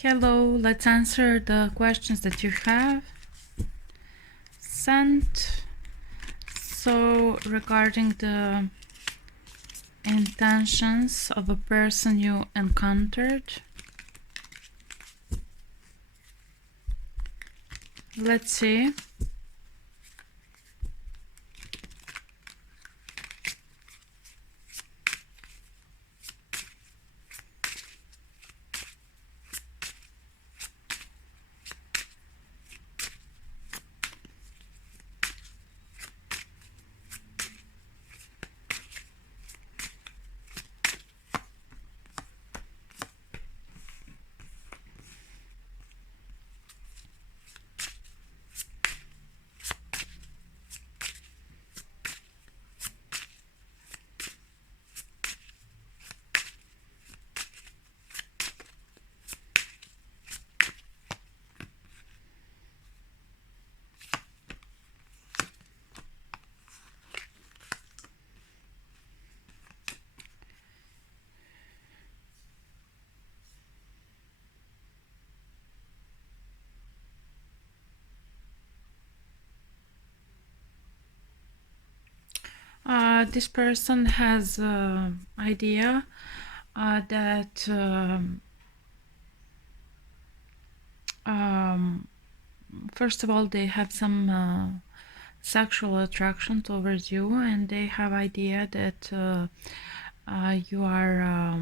Hello, let's answer the questions that you have sent. So, regarding the intentions of a person you encountered, let's see. This person has idea that first of all, they have some sexual attraction towards you, and they have idea that you are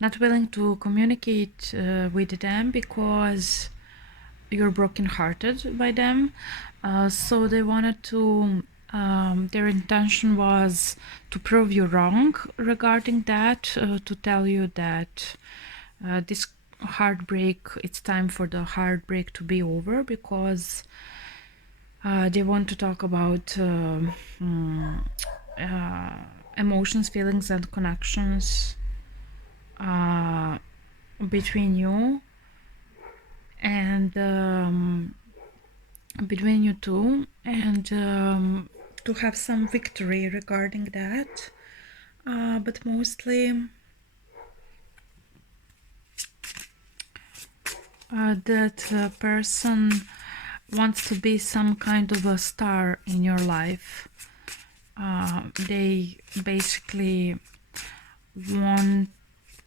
not willing to communicate with them because you're brokenhearted by them. So they wanted to, their intention was to prove you wrong regarding that, to tell you that this heartbreak, it's time for the heartbreak to be over, because they want to talk about emotions, feelings, and connections between you and between you two, and to have some victory regarding that, but mostly that person wants to be some kind of a star in your life. They basically want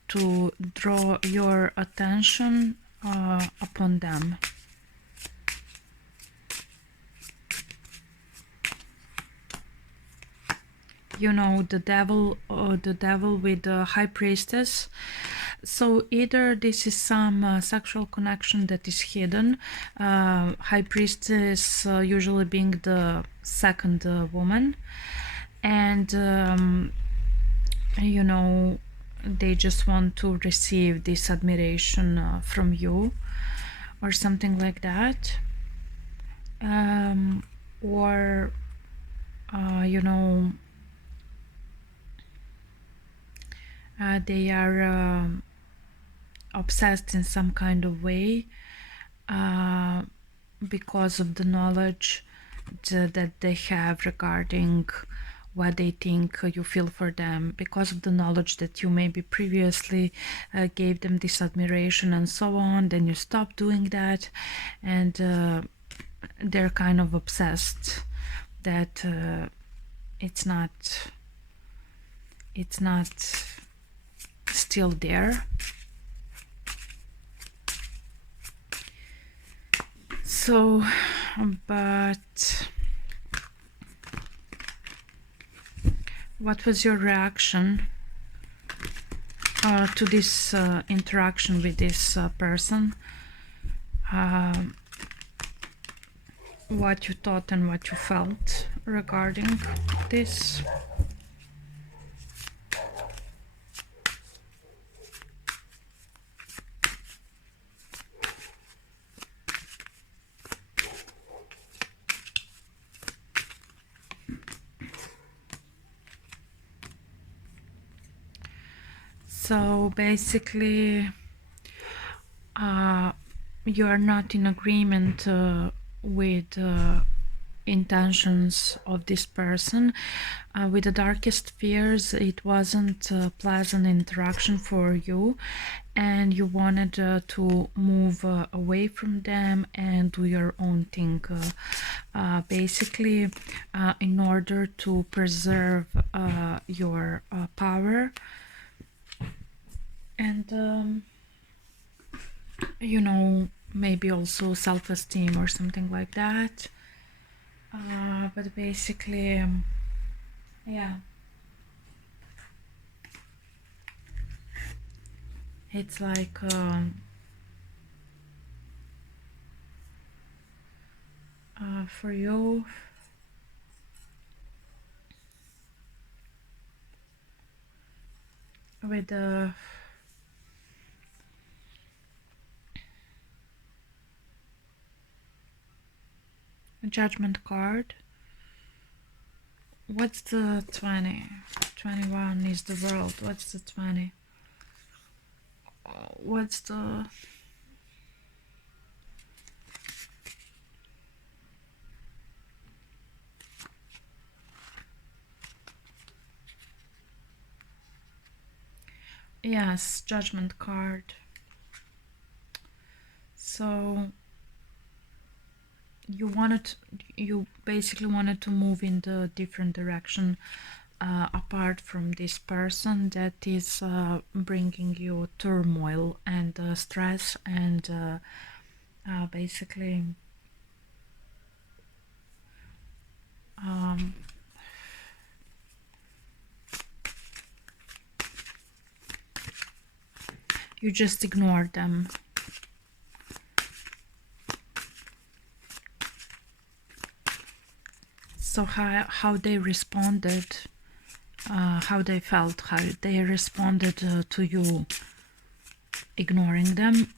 to draw your attention upon them. You know, the devil with the high priestess. So either this is some sexual connection that is hidden, high priestess usually being the second woman, and you know, they just want to receive this admiration from you, or something like that, or you know, they are obsessed in some kind of way because of the knowledge that they have regarding what they think you feel for them, because of the knowledge that you maybe previously gave them this admiration and so on, then you stop doing that, and they're kind of obsessed that it's not still there. So, but what was your reaction to this interaction with this person? What you thought and what you felt regarding this? So basically, you are not in agreement with intentions of this person. With the darkest fears, it wasn't a pleasant interaction for you, and you wanted to move away from them and do your own thing, basically in order to preserve your power and you know, maybe also self-esteem or something like that. But basically, yeah, it's like for you, with the judgment card. What's the 20? 21 is the world. What's the 20? What's the... Yes, judgment card. So you basically wanted to move in the different direction apart from this person that is bringing you turmoil and stress and basically you just ignore them. So how they responded, how they felt, how they responded to you ignoring them,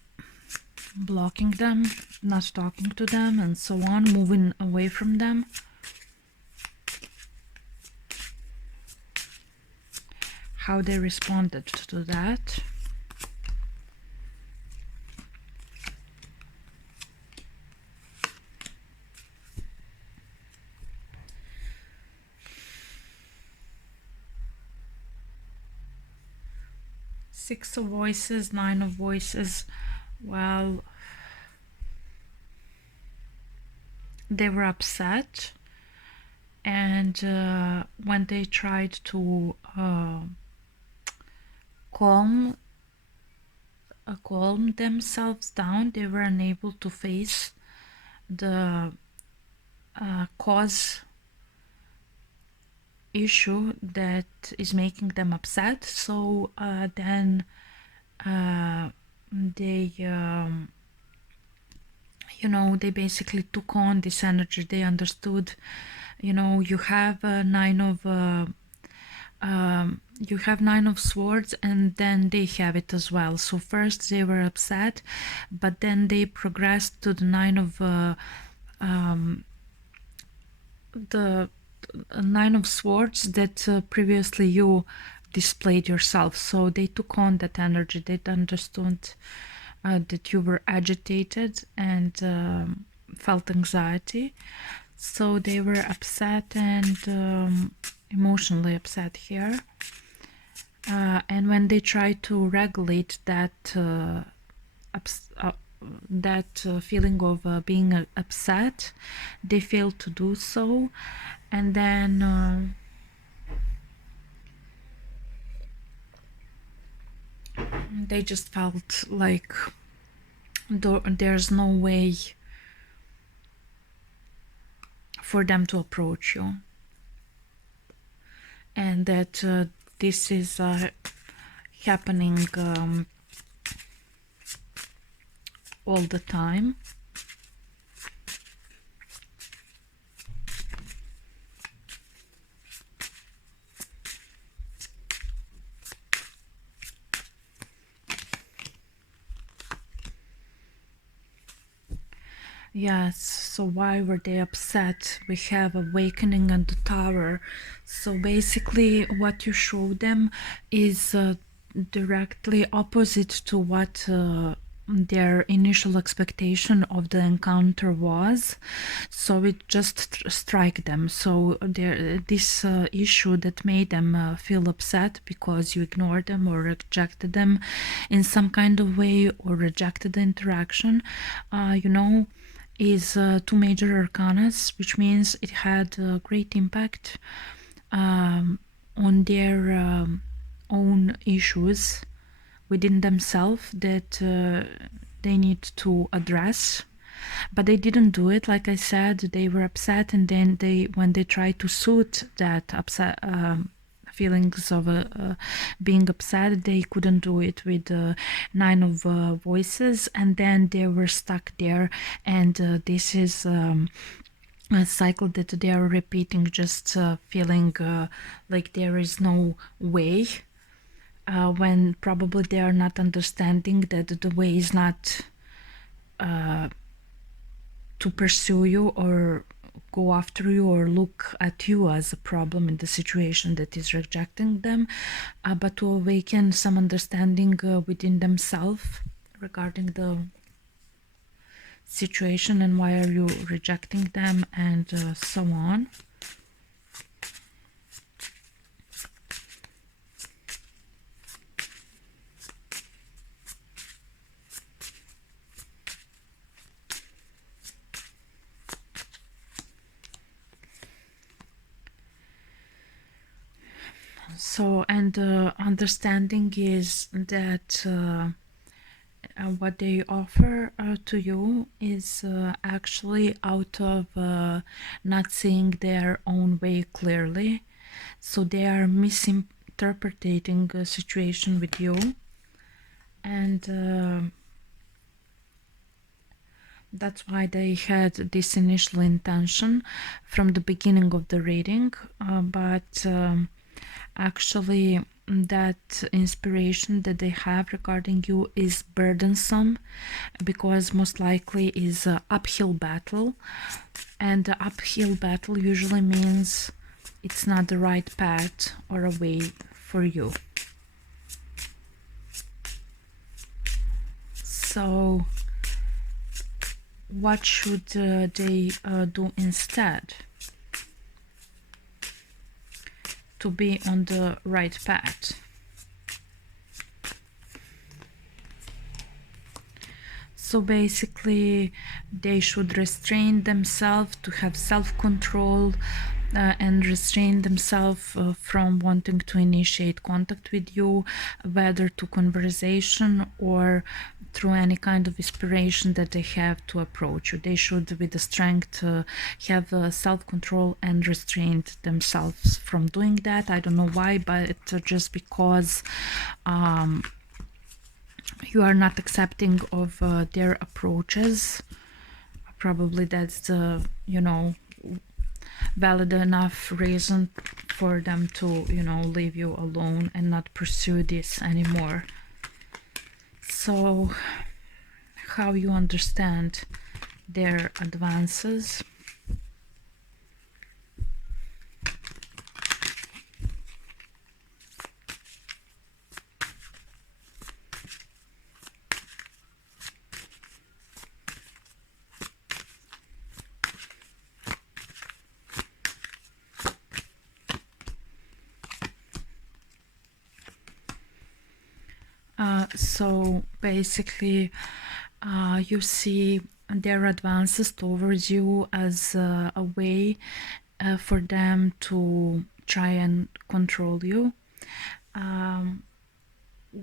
blocking them, not talking to them, and so on, moving away from them. How they responded to that. Six of Voices, Nine of Voices. Well, they were upset, and when they tried to calm themselves down, they were unable to face the cause issue that is making them upset. So then they you know, they basically took on this energy. They understood, you know, you have Nine of Swords, and then they have it as well. So first they were upset, but then they progressed to the Nine of Swords that previously you displayed yourself. So they took on that energy. They understood that you were agitated and felt anxiety. So they were upset and emotionally upset here. And when they tried to regulate that feeling of being upset, they failed to do so. And then they just felt like there's no way for them to approach you, and that this is happening all the time. Yes, so why were they upset? We have Awakening and the Tower. So basically what you show them is directly opposite to what their initial expectation of the encounter was, so it just strike them. So this issue that made them feel upset because you ignored them or rejected them in some kind of way, or rejected the interaction, is two major arcanas, which means it had a great impact on their own issues within themselves that they need to address, but they didn't do it. Like I said, they were upset, and then when they tried to soothe that upset feelings of being upset, they couldn't do it with nine of voices, and then they were stuck there. And this is a cycle that they are repeating, just feeling like there is no way, when probably they are not understanding that the way is not to pursue you or go after you or look at you as a problem in the situation that is rejecting them, but to awaken some understanding within themselves regarding the situation and why are you rejecting them, and so on. So, and understanding is that what they offer to you is actually out of not seeing their own way clearly. So they are misinterpreting a situation with you, and that's why they had this initial intention from the beginning of the reading, but actually that inspiration that they have regarding you is burdensome, because most likely is an uphill battle, and the uphill battle usually means it's not the right path or a way for you. So what should they do instead to be on the right path? So basically they should restrain themselves, to have self-control, and restrain themselves from wanting to initiate contact with you, whether to conversation or through any kind of inspiration that they have to approach you. They should, with the strength, have self-control and restrain themselves from doing that. I don't know why, but just because you are not accepting of their approaches. Probably that's the, valid enough reason for them to, leave you alone and not pursue this anymore. So how you understand their advances? So basically you see their advances towards you as a way for them to try and control you.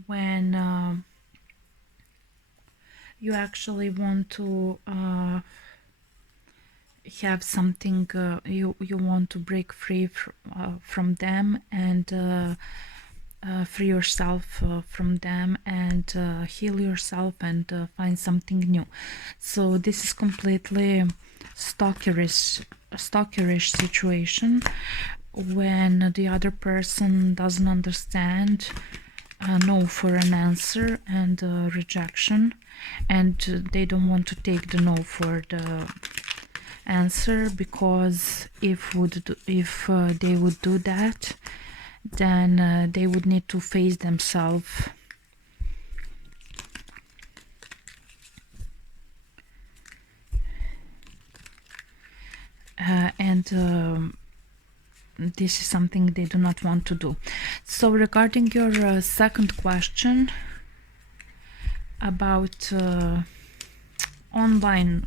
When you actually want to have something, you want to break free from them, and free yourself from them, and heal yourself, and find something new. So this is completely stalkerish situation, when the other person doesn't understand, no for an answer, and rejection, and they don't want to take the no for the answer, because if they would do that, then they would need to face themselves and this is something they do not want to do. So regarding your second question about online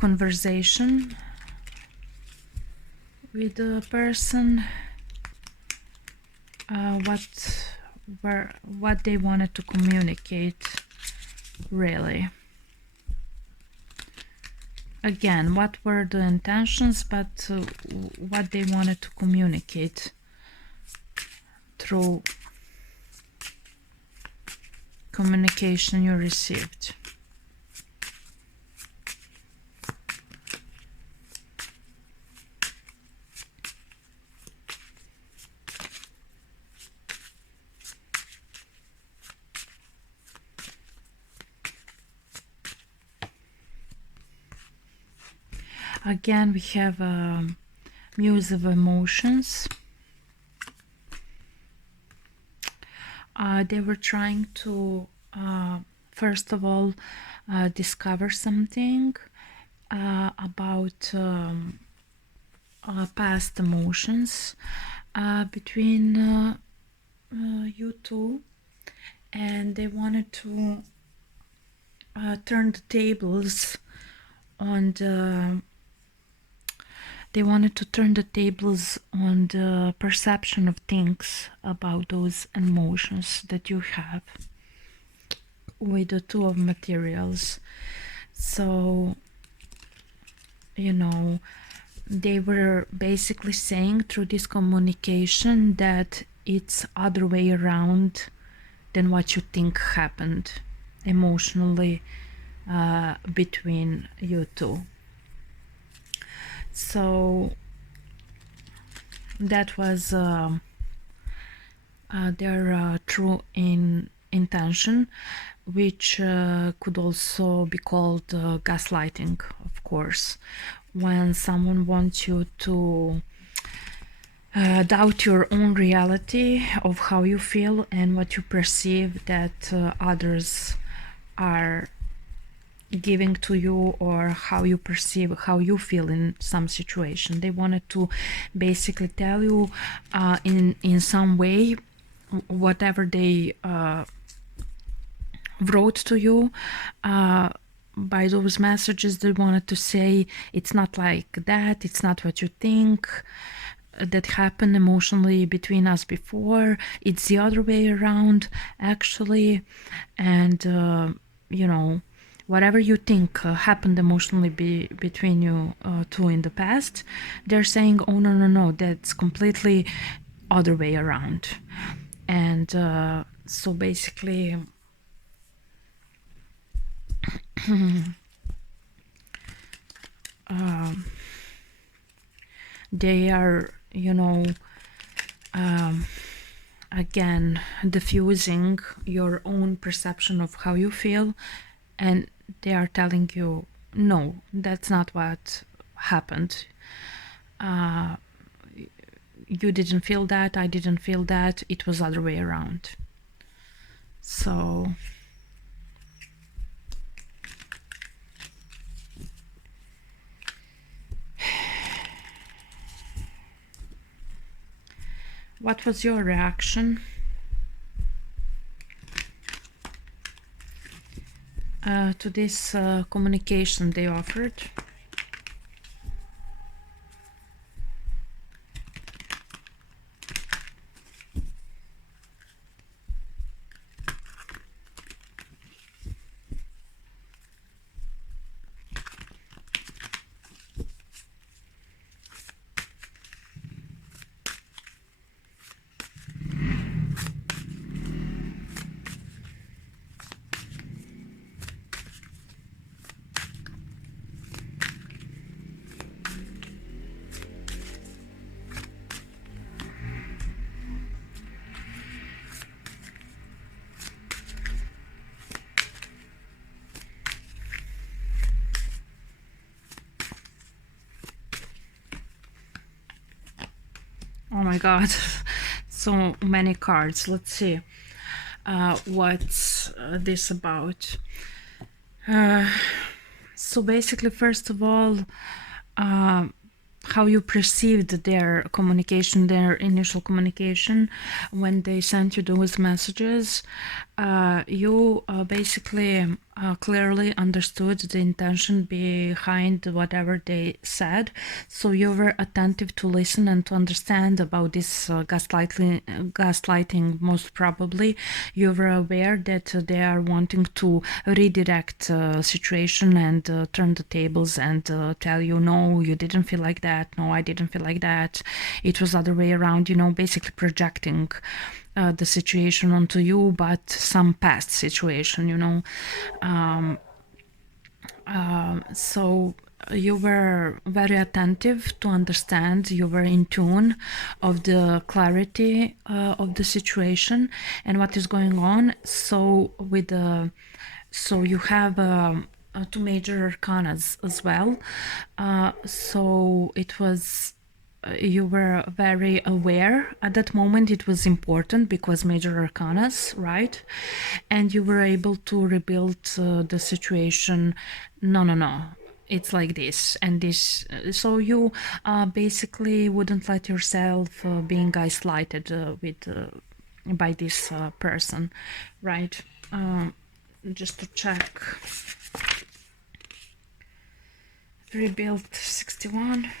conversation with a person, what they wanted to communicate, really. Again, what were the intentions, but what they wanted to communicate through communication you received. Again, we have muse of emotions. They were trying to, first of all, discover something about past emotions between you two, and they wanted to turn the tables on the perception of things about those emotions that you have with the two of materials. So, you know, they were basically saying through this communication that it's other way around than what you think happened emotionally between you two. So that was their true intention, which could also be called gaslighting, of course, when someone wants you to doubt your own reality of how you feel and what you perceive that others are giving to you, or how you perceive, how you feel in some situation. They wanted to basically tell you in some way whatever they wrote to you by those messages. They wanted to say it's not like that, it's not what you think that happened emotionally between us before, it's the other way around actually. And you know, whatever you think happened emotionally between you two in the past, they're saying, oh no, that's completely other way around. And so basically they are, you know, again diffusing your own perception of how you feel, and they are telling you, no, that's not what happened. You didn't feel that, I didn't feel that, it was other way around. So what was your reaction to this communication they offered? Oh my god, so many cards. Let's see what's this about. So basically, first of all, how you perceived their communication, their initial communication when they sent you those messages. You basically clearly understood the intention behind whatever they said, so you were attentive to listen and to understand about this gaslighting. Most probably you were aware that they are wanting to redirect situation and turn the tables and tell you, no, you didn't feel like that, no, I didn't feel like that, it was other way around, basically projecting the situation onto you, but some past situation. So you were very attentive to understand, you were in tune of the clarity of the situation and what is going on. So you have two major arcanas as well. So it was you were very aware at that moment. It was important because major arcanas, right? And you were able to rebuild the situation. No, it's like this and this. So you basically wouldn't let yourself being gaslighted by this person, right? Just to check. Rebuild 61.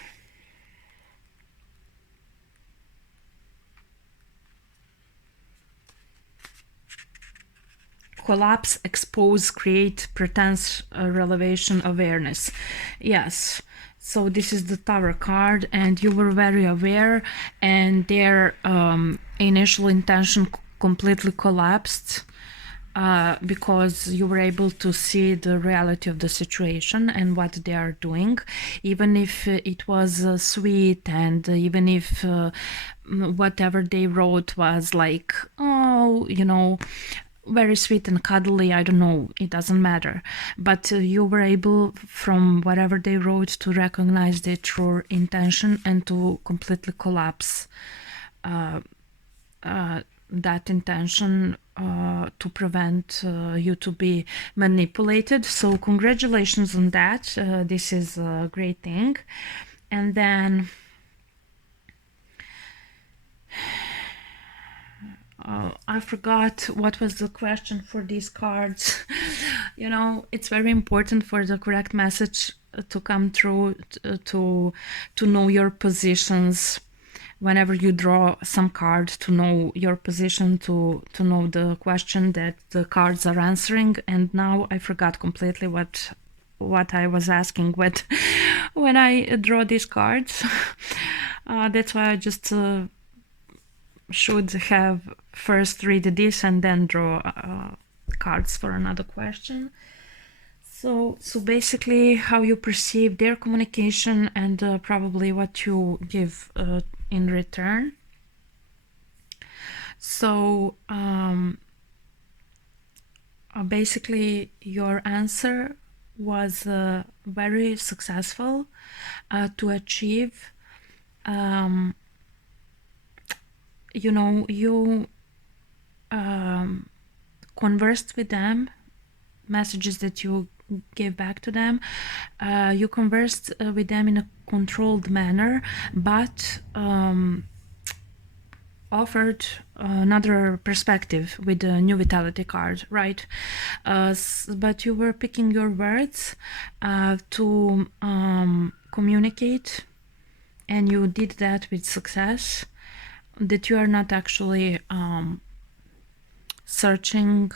Collapse, expose, create, pretense, revelation, awareness. Yes. So this is the Tower card, and you were very aware, and their initial intention completely collapsed because you were able to see the reality of the situation and what they are doing, even if it was sweet, and even if whatever they wrote was like, oh, very sweet and cuddly, I don't know, it doesn't matter. But you were able, from whatever they wrote, to recognize their true intention and to completely collapse that intention to prevent you to be manipulated. So congratulations on that. This is a great thing. And then I forgot what was the question for these cards. It's very important for the correct message to come through, to know your positions. Whenever you draw some card, to know your position, to know the question that the cards are answering. And now I forgot completely what I was asking when I draw these cards. That's why I just should have first read this and then draw cards for another question. So basically, how you perceive their communication and probably what you give in return. So basically, your answer was very successful to achieve. You conversed with them, messages that you gave back to them. You conversed with them in a controlled manner, but offered another perspective with the new vitality card, right? But you were picking your words to communicate, and you did that with success. That you are not actually searching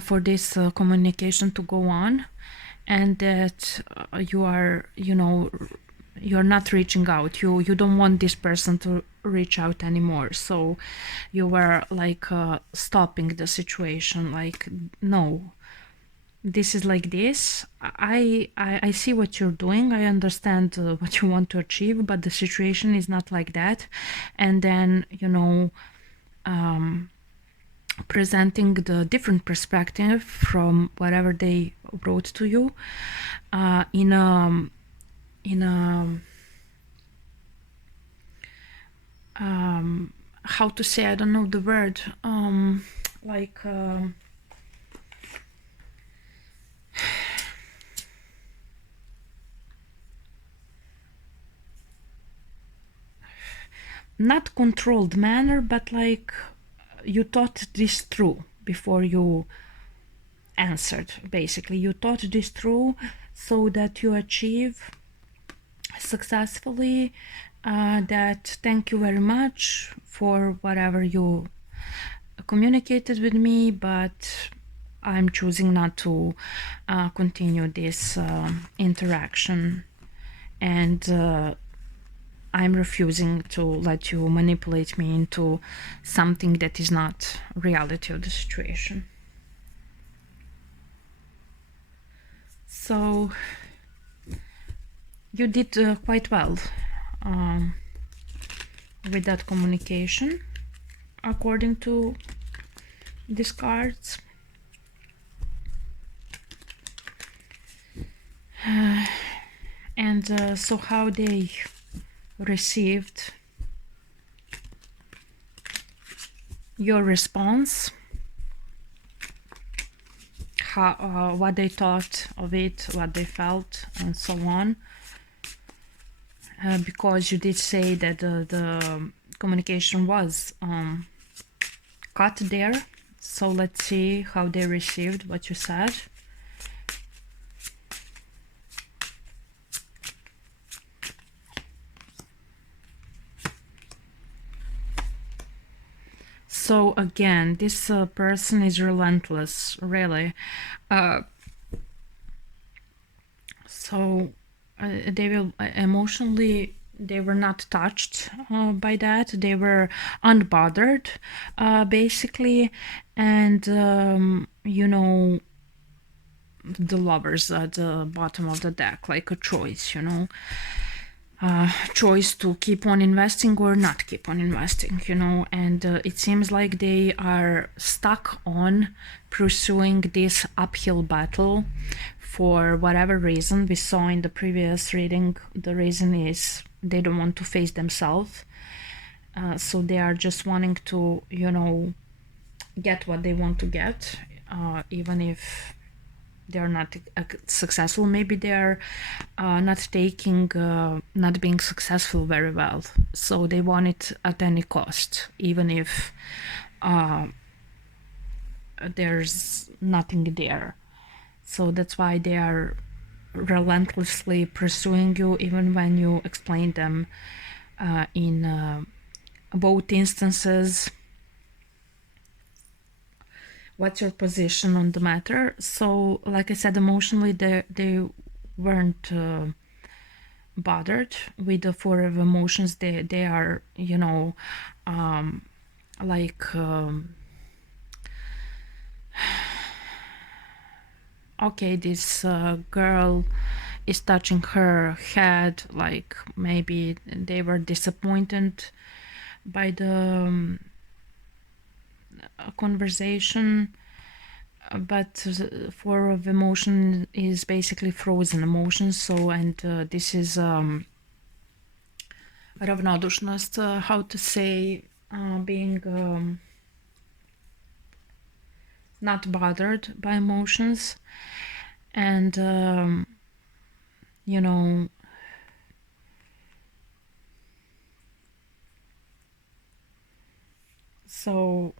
for this communication to go on, and that you are, you're not reaching out. You don't want this person to reach out anymore. So you were like stopping the situation, like, no, this is like this. I see what you're doing. I understand what you want to achieve, but the situation is not like that. And then, presenting the different perspective from whatever they wrote to you in a how to say, I don't know the word, like not controlled manner, but like you thought this through before you answered. Basically, you thought this through so that you achieve successfully that thank you very much for whatever you communicated with me, but I'm choosing not to continue this interaction, and I'm refusing to let you manipulate me into something that is not reality of the situation. So you did quite well with that communication, according to these cards. And so how they received your response, how, what they thought of it, what they felt, and so on. Because you did say that the communication was cut there. So let's see how they received what you said. So again, this person is relentless, really. So they will emotionally, they were not touched by that. They were unbothered, basically. And you know, the lovers at the bottom of the deck, like a choice, you know. Choice to keep on investing or not keep on investing, you know. And it seems like they are stuck on pursuing this uphill battle for whatever reason. We saw in the previous reading, the reason is they don't want to face themselves. So they are just wanting to, you know, get what they want to get, even if they're not successful. Maybe they're not being successful very well, so they want it at any cost, even if there's nothing there. So that's why they are relentlessly pursuing you, even when you explain them in both instances what's your position on the matter. So like I said, emotionally they weren't bothered with the Four of Emotions. They are, you know, like okay, this girl is touching her head, like maybe they were disappointed by the conversation. But Four of Emotion is basically frozen emotions. So, and this is ravnodušnost, how to say, being not bothered by emotions. And you know, so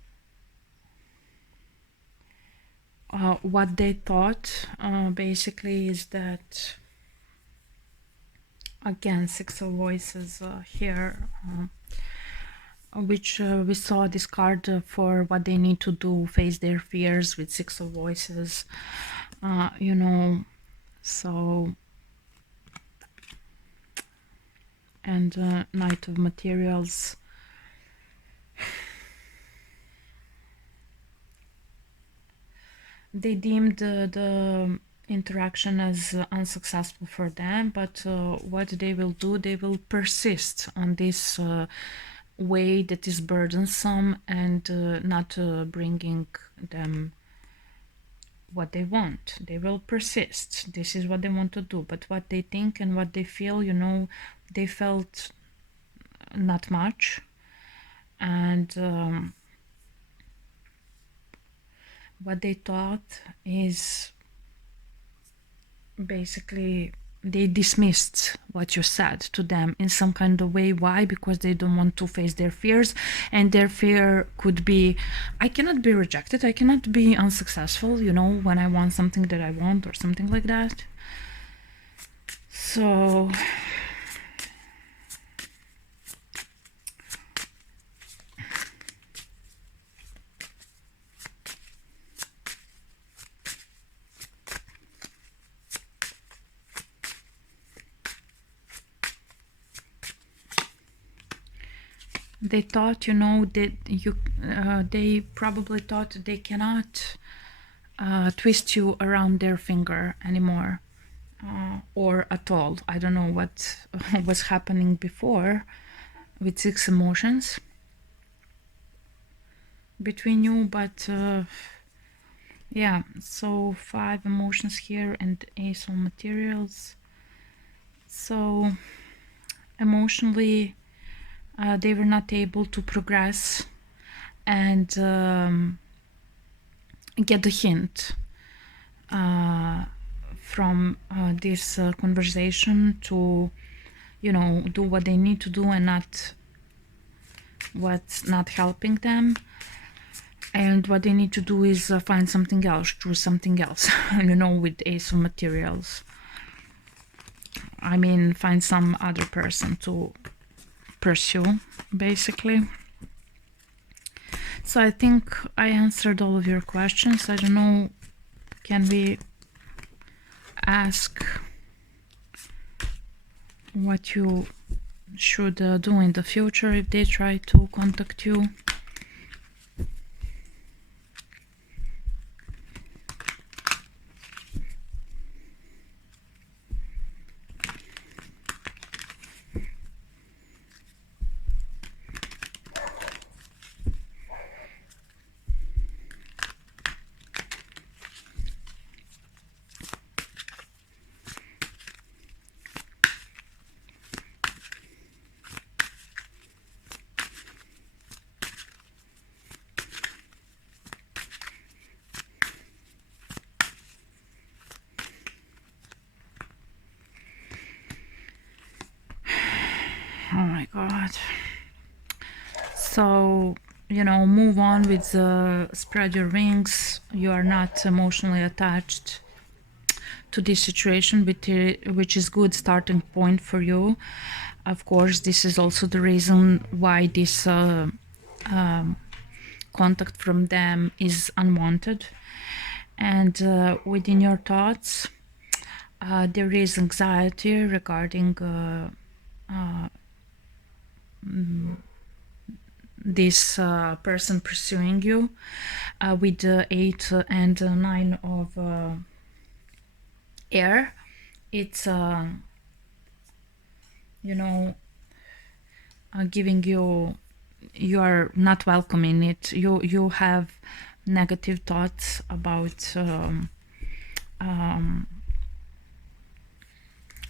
what they thought basically is that, again, Six of Voices here, which we saw this card for what they need to do, face their fears with Six of Voices, you know. So, and Knight of Materials. They deemed the interaction as unsuccessful for them, but what they will do, they will persist on this way that is burdensome and not bringing them what they want. They will persist. This is what they want to do, but what they think and what they feel, you know, they felt not much. And what they thought is basically they dismissed what you said to them in some kind of way. Why? Because they don't want to face their fears, and their fear could be, I cannot be rejected, I cannot be unsuccessful, you know, when I want something that I want, or something like that. So they thought, you know, that you they probably thought they cannot twist you around their finger anymore, or at all. I don't know what was happening before with 6 emotions between you, but yeah, so 5 emotions here and Ace of Materials. So emotionally they were not able to progress and get the hint from this conversation to, you know, do what they need to do and not what's not helping them. And what they need to do is find something else, choose something else. You know, with Ace of Materials, I mean, find some other person to pursue, basically. So I think I answered all of your questions. I don't know, can we ask what you should do in the future if they try to contact you? Oh my god. So, you know, move on with spread your wings. You are not emotionally attached to this situation, which is good starting point for you. Of course, this is also the reason why this contact from them is unwanted. And within your thoughts, there is anxiety regarding this person pursuing you, with the 8 and 9 of air. It's you know, giving you are not welcome in it. You have negative thoughts about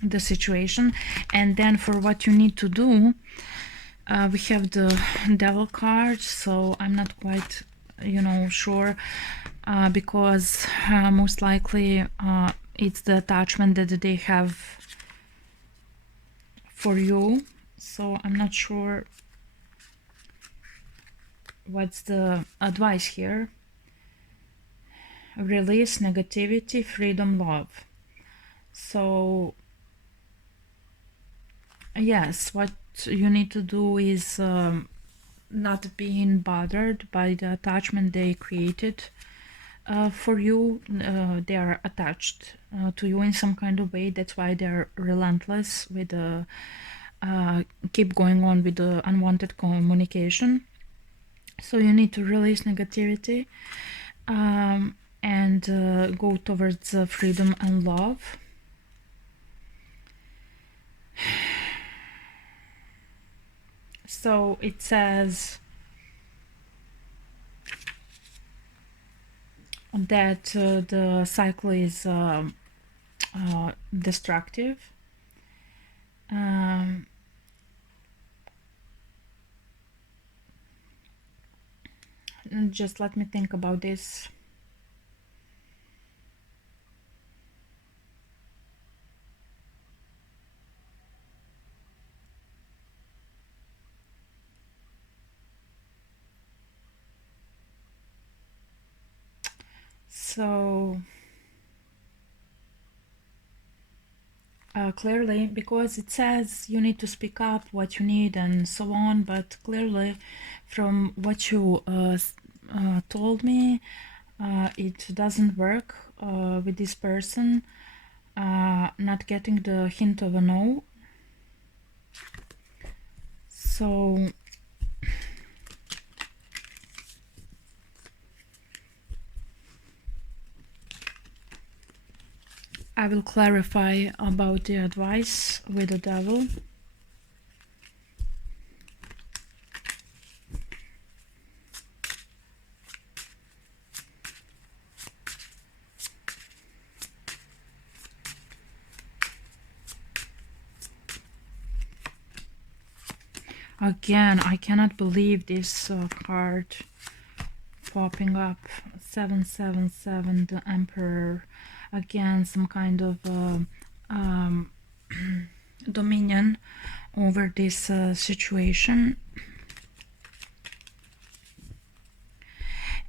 the situation. And then for what you need to do, we have the devil card, so I'm not quite, you know, sure, because most likely it's the attachment that they have for you. So I'm not sure what's the advice here. Release negativity, freedom, love. So yes, what you need to do is not being bothered by the attachment they created for you. They are attached to you in some kind of way. That's why they're relentless with keep going on with the unwanted communication. So you need to release negativity and go towards freedom and love. So it says that the cycle is destructive. Just let me think about this. So clearly, because it says you need to speak up what you need and so on, but clearly from what you told me, it doesn't work with this person not getting the hint of a no. So I will clarify about the advice with the devil. Again, I cannot believe this card popping up. 777, the Emperor. Again, some kind of dominion over this situation.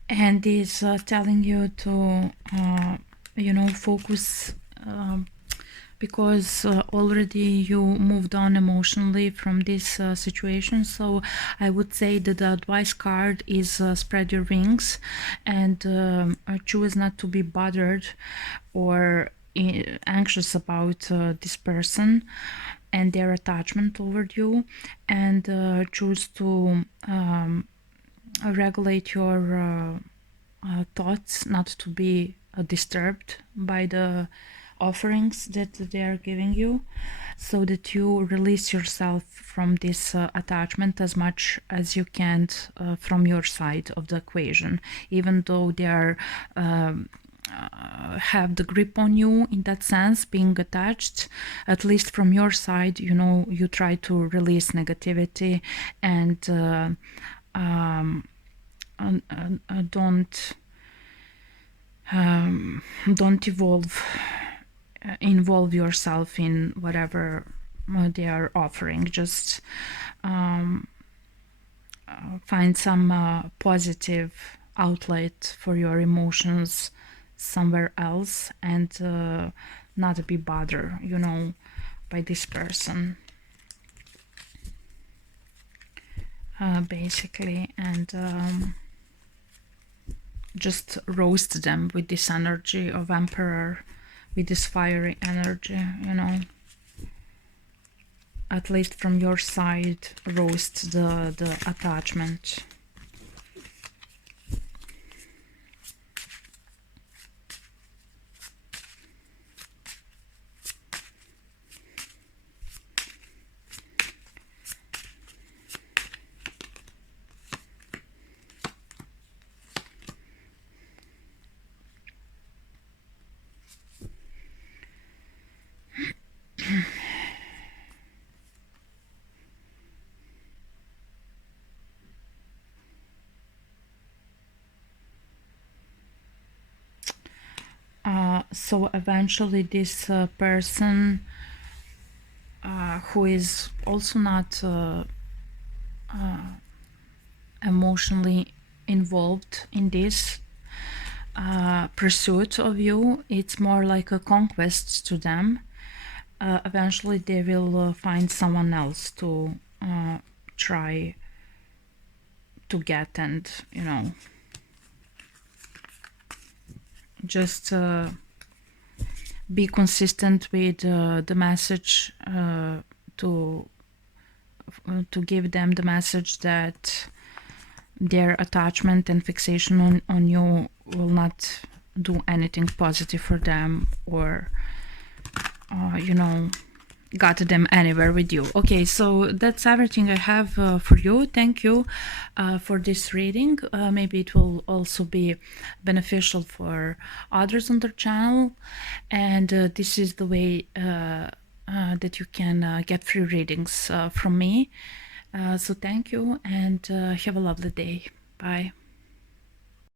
And is telling you to, you know, focus because already you moved on emotionally from this situation. So I would say that the advice card is spread your wings and choose not to be bothered or anxious about this person and their attachment toward you, and choose to regulate your thoughts not to be disturbed by the offerings that they are giving you, so that you release yourself from this attachment as much as you can from your side of the equation, even though they are have the grip on you in that sense, being attached. At least from your side, you know, you try to release negativity and don't involve yourself in whatever they are offering. Just find some positive outlet for your emotions somewhere else, and not be bothered, you know, by this person, basically, and just roast them with this energy of Emperor, with this fiery energy, you know. At least from your side, roast the attachment. So eventually this person who is also not emotionally involved in this pursuit of you, it's more like a conquest to them. Eventually they will find someone else to try to get, and, you know, just be consistent with the message, to give them the message that their attachment and fixation on you will not do anything positive for them, or you know, got them anywhere with you. Okay, so that's everything I have for you. Thank you for this reading. Maybe it will also be beneficial for others on the channel, and this is the way that you can get free readings from me. So thank you, and have a lovely day. Bye.